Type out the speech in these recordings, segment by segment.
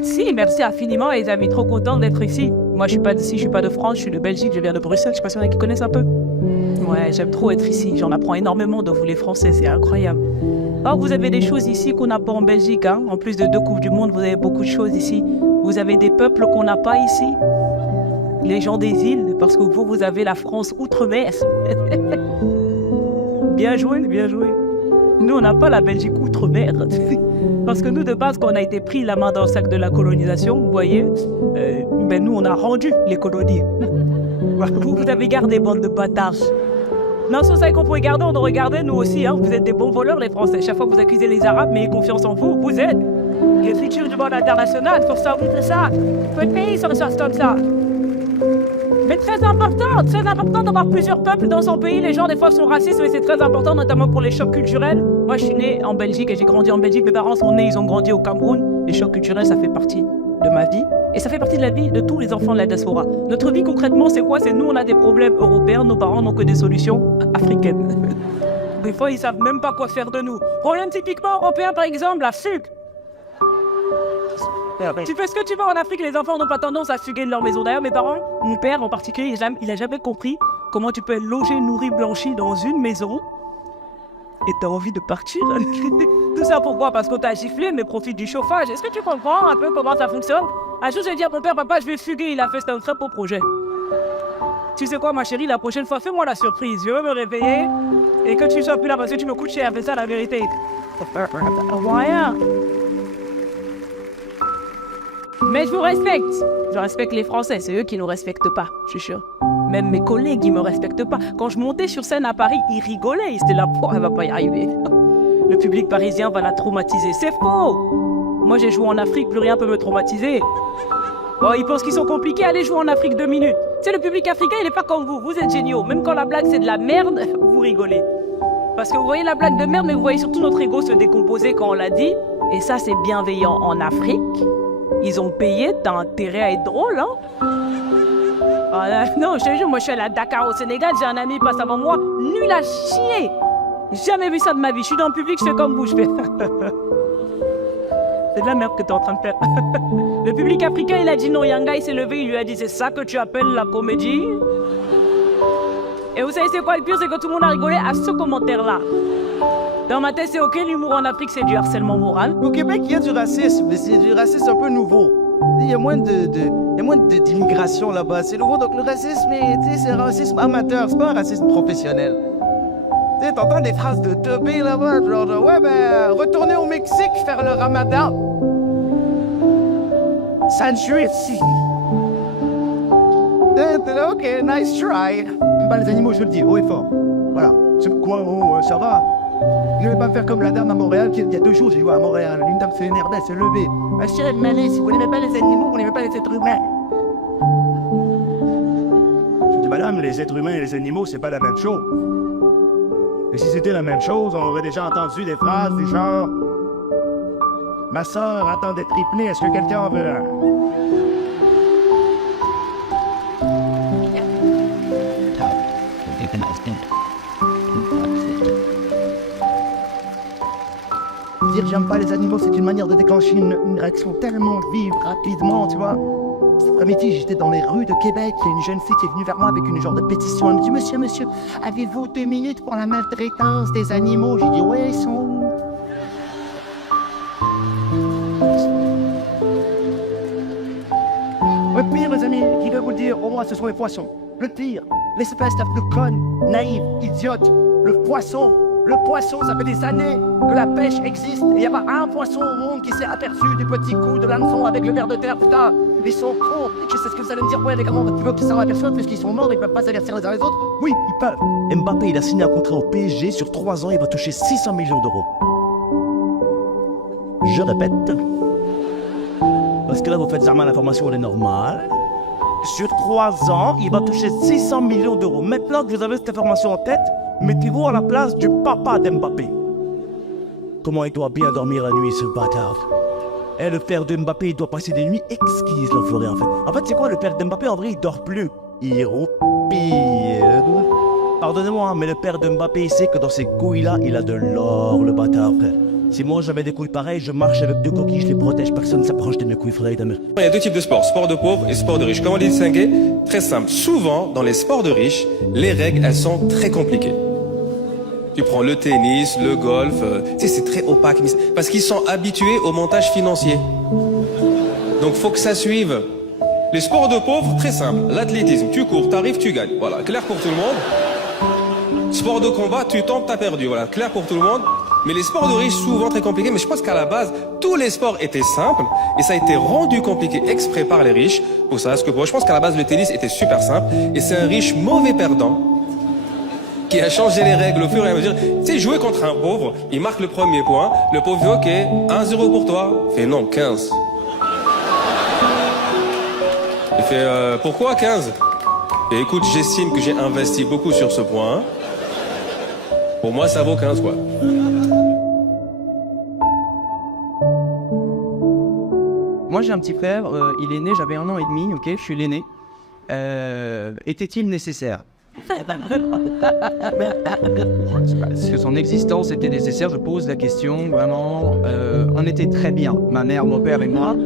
Si, merci infiniment les amis, trop content d'être ici. Moi je suis pas d'ici, je suis pas de France, je suis de Belgique, je viens de Bruxelles, je sais pas si y en a qui connaissent un peu. Ouais, j'aime trop être ici, j'en apprends énormément de vous les Français, c'est incroyable. Or vous avez des choses ici qu'on n'a pas en Belgique, hein. En plus de 2 coupes du monde, vous avez beaucoup de choses ici. Vous avez des peuples qu'on n'a pas ici. Les gens des îles, parce que vous avez la France outre-mer. Bien joué, bien joué. Nous, on n'a pas la Belgique outre-mer. Parce que nous, de base, quand on a été pris la main dans le sac de la colonisation, vous voyez, nous, on a rendu les colonies. Vous avez gardé, bande de bâtards. Non, c'est ça qu'on pouvait garder, on nous regardait, nous aussi. Hein. Vous êtes des bons voleurs, les Français. Chaque fois que vous accusez les Arabes, mais ayez confiance en vous, vous êtes les futurs du monde international. Pour ça, vous faites ça. Votre pays, ça se passe comme ça. Mais très important d'avoir plusieurs peuples dans son pays. Les gens, des fois, sont racistes, mais c'est très important, notamment pour les chocs culturels. Moi, je suis née en Belgique et j'ai grandi en Belgique. Mes parents sont nés, ils ont grandi au Cameroun. Les chocs culturels, ça fait partie de ma vie. Et ça fait partie de la vie de tous les enfants de la diaspora. Notre vie, concrètement, c'est quoi? C'est nous, on a des problèmes européens, nos parents n'ont que des solutions africaines. Des fois, ils savent même pas quoi faire de nous. Problème typiquement européen, par exemple, la fugue. Tu fais ce que tu veux en Afrique, les enfants n'ont pas tendance à fuguer de leur maison. D'ailleurs, mes parents, mon père en particulier, il a jamais compris comment tu peux être logé, nourri, blanchi dans une maison et t'as envie de partir. Tout ça pourquoi? Parce qu'on t'a giflé, mais profite du chauffage. Est-ce que tu comprends un peu comment ça fonctionne? Un jour, je vais dire à mon père, papa, je vais fuguer. Il a fait, c'était un très beau projet. Tu sais quoi, ma chérie, la prochaine fois, fais-moi la surprise. Je veux me réveiller et que tu sois plus là parce que tu me coûtes cher. Fais ça la vérité. Rien. Mais je vous respecte. Je respecte les Français, c'est eux qui nous respectent pas, je suis sûre. Même mes collègues, ils me respectent pas. Quand je montais sur scène à Paris, ils rigolaient. Ils étaient là, elle va pas y arriver. Le public parisien va la traumatiser. C'est faux. Moi, j'ai joué en Afrique, plus rien peut me traumatiser. Bon, ils pensent qu'ils sont compliqués, allez jouer en Afrique 2 minutes. Tu sais, le public africain, il est pas comme vous. Vous êtes géniaux. Même quand la blague, c'est de la merde, vous rigolez. Parce que vous voyez la blague de merde, mais vous voyez surtout notre ego se décomposer quand on l'a dit. Et ça, c'est bienveillant en Afrique. Ils ont payé, t'as intérêt à être drôle, hein? Non, je te jure, moi je suis allée à Dakar au Sénégal, j'ai un ami passe avant moi, nul à chier. Jamais vu ça de ma vie, je suis dans le public, je fais comme vous, je fais... C'est de la merde que t'es en train de faire. Le public africain, il a dit non, Yanga, il s'est levé, il lui a dit, c'est ça que tu appelles la comédie? Et vous savez c'est quoi le pire, c'est que tout le monde a rigolé à ce commentaire-là. Dans ma tête, c'est ok, l'humour en Afrique, c'est du harcèlement moral. Au Québec, il y a du racisme, mais c'est du racisme un peu nouveau. Il y a moins d'immigration là-bas, c'est nouveau, donc le racisme, c'est un racisme amateur, c'est pas un racisme professionnel. Tu sais, t'entends des phrases de teubé là-bas, genre, ouais, retourner au Mexique faire le ramadan. San Juicy. Ok, nice try. Bah, les animaux, je le dis, haut et fort. Voilà. C'est quoi, ça va? Je vais pas me faire comme la dame à Montréal, il y a 2 jours, j'ai joué à Montréal. Une dame s'est énervée, elle s'est levée. Monsieur Malais, si vous n'aimez pas les animaux, vous n'aimez pas les êtres humains. Je dis, madame, les êtres humains et les animaux, c'est pas la même chose. Et si c'était la même chose, on aurait déjà entendu des phrases du genre ma sœur attend d'être triplée, est-ce que quelqu'un en veut un? Dire j'aime pas les animaux, c'est une manière de déclencher une réaction tellement vive, rapidement, tu vois. Cet après-midi, j'étais dans les rues de Québec, il y a une jeune fille qui est venue vers moi avec une genre de pétition. Elle me dit, monsieur, avez-vous 2 minutes pour la maltraitance des animaux? J'ai dit, ouais, ils sont où? Le pire, les amis, qui veut vous dire, au moins, ce sont les poissons. Le pire, l'espèce la plus conne, naïve, idiote, le poisson. Le poisson, ça fait des années que la pêche existe et il n'y a pas un poisson au monde qui s'est aperçu du petit coup de l'hameçon avec le ver de terre. Putain, ils sont cons. Je sais ce que vous allez me dire. Ouais, les gars, tu veux qu'ils s'en aperçoivent puisqu'ils sont morts, ils ne peuvent pas s'avertir les uns les autres? Oui, ils peuvent. Mbappé, il a signé un contrat au PSG sur 3 ans, il va toucher 600 millions d'euros. Je répète. Parce que là, vous faites Zarma, l'information, elle est normale. Sur 3 ans, il va toucher 600 millions d'euros. Maintenant que vous avez cette information en tête, mettez-vous à la place du papa d'Mbappé. Comment il doit bien dormir la nuit, ce bâtard. Et le père de Mbappé, il doit passer des nuits exquises, l'enfoiré, en fait. En fait, c'est quoi, le père d'Mbappé, en vrai, il dort plus. Il roupille. Pardonnez-moi, mais le père de Mbappé, il sait que dans ces couilles-là, il a de l'or, le bâtard, frère. Si moi j'avais des couilles pareilles, je marche avec 2 coquilles, je les protège, personne ne s'approche de mes couilles, faudrait de Il y a 2 types de sports, sport de pauvres et sport de riches. Comment les distinguer? Très simple. Souvent, dans les sports de riches, les règles, elles sont très compliquées. Tu prends le tennis, le golf, tu sais, c'est très opaque. Parce qu'ils sont habitués au montage financier. Donc, faut que ça suive. Les sports de pauvres, très simple. L'athlétisme, tu cours, t'arrives, tu gagnes. Voilà, clair pour tout le monde. Sport de combat, tu tombes, t'as perdu. Voilà, clair pour tout le monde. Mais les sports de riches, souvent très compliqués. Mais je pense qu'à la base, tous les sports étaient simples. Et ça a été rendu compliqué exprès par les riches. Pour ça, parce que je pense qu'à la base, le tennis était super simple. Et c'est un riche mauvais perdant qui a changé les règles au fur et à mesure. Tu sais, jouer contre un pauvre, il marque le premier point. Le pauvre dit, ok, 1-0 pour toi. Il fait non, 15. Il fait, pourquoi 15? Et écoute, j'estime que j'ai investi beaucoup sur ce point. Pour moi, ça vaut 15, quoi. Moi, j'ai un petit frère, il est né, j'avais 1 an et demi, ok, je suis l'aîné. Était-il nécessaire? Est-ce que son existence était nécessaire? Je pose la question, vraiment. On était très bien, ma mère, mon père et moi.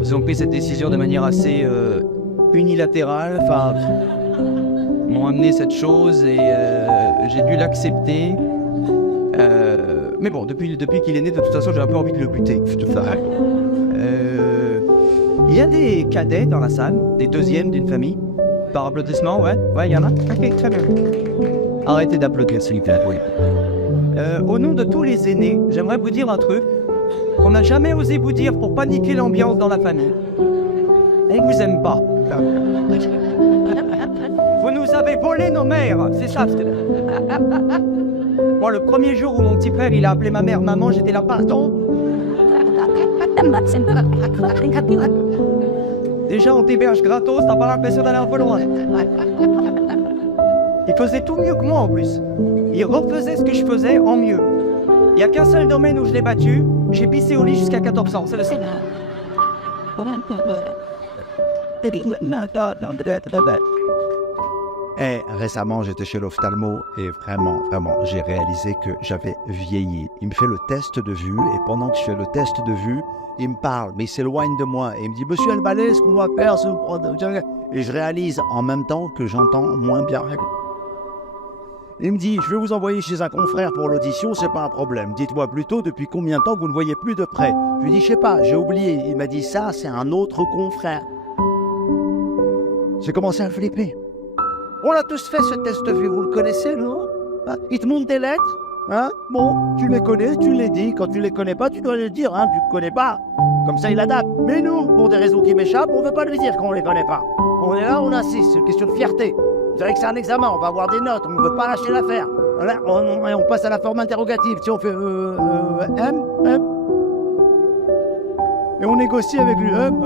Nous avons pris cette décision de manière assez unilatérale, enfin, m'ont amené cette chose et j'ai dû l'accepter. Mais bon, depuis qu'il est né, de toute façon, j'ai un peu envie de le buter. Il y a des cadets dans la salle, des deuxièmes d'une famille. Par applaudissement, ouais, il y en a. Ok, très bien. Arrêtez d'applaudir, s'il vous plaît. Oui. Au nom de tous les aînés, j'aimerais vous dire un truc qu'on n'a jamais osé vous dire pour paniquer l'ambiance dans la famille. Et vous aime pas. Vous nous avez volé nos mères, c'est ça. Moi, le premier jour où mon petit frère il a appelé ma mère maman, j'étais là, pardon. Déjà, on t'héberge gratos, t'as pas l'impression d'aller un peu loin. Il faisait tout mieux que moi en plus. Il refaisait ce que je faisais en mieux. Il n'y a qu'un seul domaine où je l'ai battu, j'ai pissé au lit jusqu'à 14 ans, c'est le seul. Et récemment, j'étais chez l'ophtalmo et vraiment, j'ai réalisé que j'avais vieilli. Il me fait le test de vue et pendant que je fais le test de vue, il me parle, mais il s'éloigne de moi et il me dit « Monsieur Albalais, ce qu'on doit faire, c'est... » Et je réalise en même temps que j'entends moins bien. Il me dit « Je vais vous envoyer chez un confrère pour l'audition, c'est pas un problème. Dites-moi plutôt depuis combien de temps vous ne voyez plus de près. » Je lui dis « Je sais pas, j'ai oublié. » Il m'a dit « Ça, c'est un autre confrère. » J'ai commencé à flipper. On a tous fait ce test de vue, vous le connaissez, non? Il te montre des lettres, hein? Bon, tu les connais, tu les dis. Quand tu les connais pas, tu dois les dire, hein? Tu ne connais pas. Comme ça, il adapte. Mais nous, pour des raisons qui m'échappent, on ne veut pas lui dire qu'on les connaît pas. On est là, on insiste, c'est une question de fierté. Vous savez que c'est un examen, on va avoir des notes, on ne veut pas lâcher l'affaire. Voilà, on passe à la forme interrogative. Si on fait M. Et on négocie avec lui, M.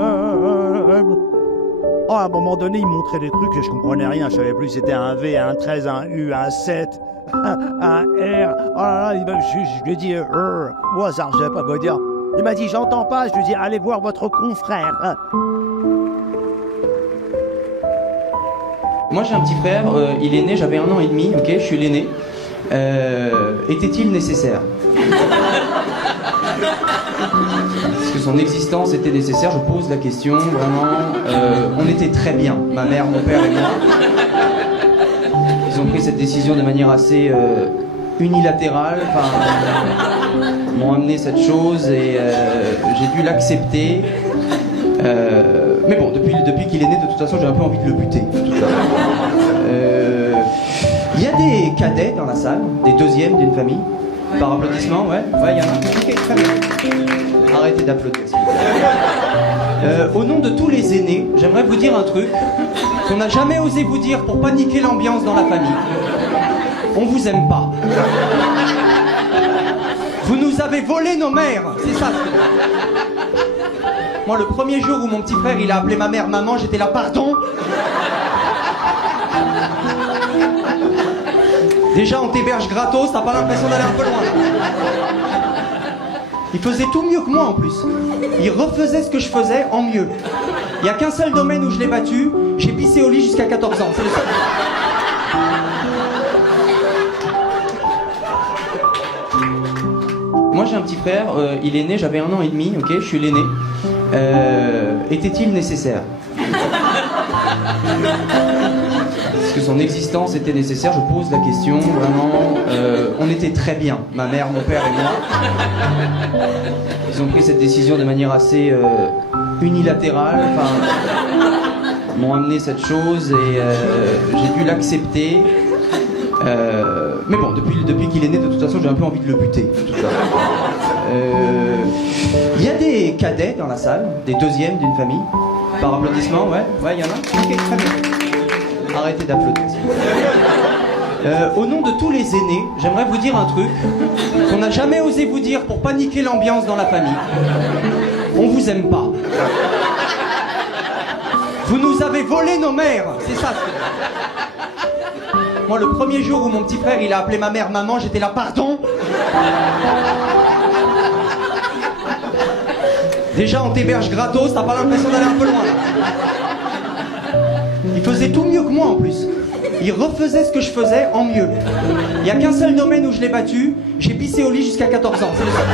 Oh, à un moment donné, il montrait des trucs et je comprenais rien. Je savais plus si c'était un V, un 13, un U, un 7, un R. Oh là là, je lui ai dit au hasard, je savais pas quoi dire. Il m'a dit j'entends pas. Je lui ai dit allez voir votre confrère. Moi j'ai un petit frère, il est né, j'avais 1 an et demi, ok, je suis l'aîné. Était-il nécessaire? Est-ce que son existence était nécessaire? Je pose la question, vraiment. On était très bien, ma mère, mon père et moi. Ils ont pris cette décision de manière assez unilatérale, enfin, m'ont amené cette chose et j'ai dû l'accepter. Mais bon, depuis qu'il est né, de toute façon, j'ai un peu envie de le buter. Il y a des cadets dans la salle, des deuxièmes d'une famille. Par applaudissement, ouais, il y en a. Ok, très bien. Arrêtez d'applaudir, s'il vous plaît. Au nom de tous les aînés, j'aimerais vous dire un truc qu'on n'a jamais osé vous dire pour paniquer l'ambiance dans la famille. On vous aime pas. Vous nous avez volé nos mères, c'est ça. Moi, le premier jour où mon petit frère, il a appelé ma mère maman, j'étais là, pardon. Déjà, on t'héberge gratos, t'as pas l'impression d'aller un peu loin. Il faisait tout mieux que moi en plus. Il refaisait ce que je faisais en mieux. Il n'y a qu'un seul domaine où je l'ai battu, j'ai pissé au lit jusqu'à 14 ans. C'est le seul. Moi j'ai un petit frère, il est né, j'avais 1 an et demi, ok, je suis l'aîné. Était-il nécessaire? Est-ce que son existence était nécessaire? Je pose la question, vraiment. On était très bien, ma mère, mon père et moi. Ils ont pris cette décision de manière assez unilatérale, enfin, m'ont amené cette chose et j'ai dû l'accepter. Mais bon, depuis qu'il est né, de toute façon, j'ai un peu envie de le buter. De toute façon. Il y a des cadets dans la salle, des deuxièmes d'une famille. Par applaudissement, ouais, il y en a. Ok, très bien. Arrêtez d'applaudir. Au nom de tous les aînés, j'aimerais vous dire un truc qu'on n'a jamais osé vous dire pour paniquer l'ambiance dans la famille. On vous aime pas. Vous nous avez volé nos mères, c'est ça. Moi, le premier jour où mon petit frère, il a appelé ma mère maman, j'étais là, pardon. Déjà, on t'héberge gratos, t'as pas l'impression d'aller un peu loin. Il faisait tout mieux que moi, en plus. Il refaisait ce que je faisais en mieux. Il y a qu'un seul domaine où je l'ai battu, j'ai pissé au lit jusqu'à 14 ans. C'est le seul.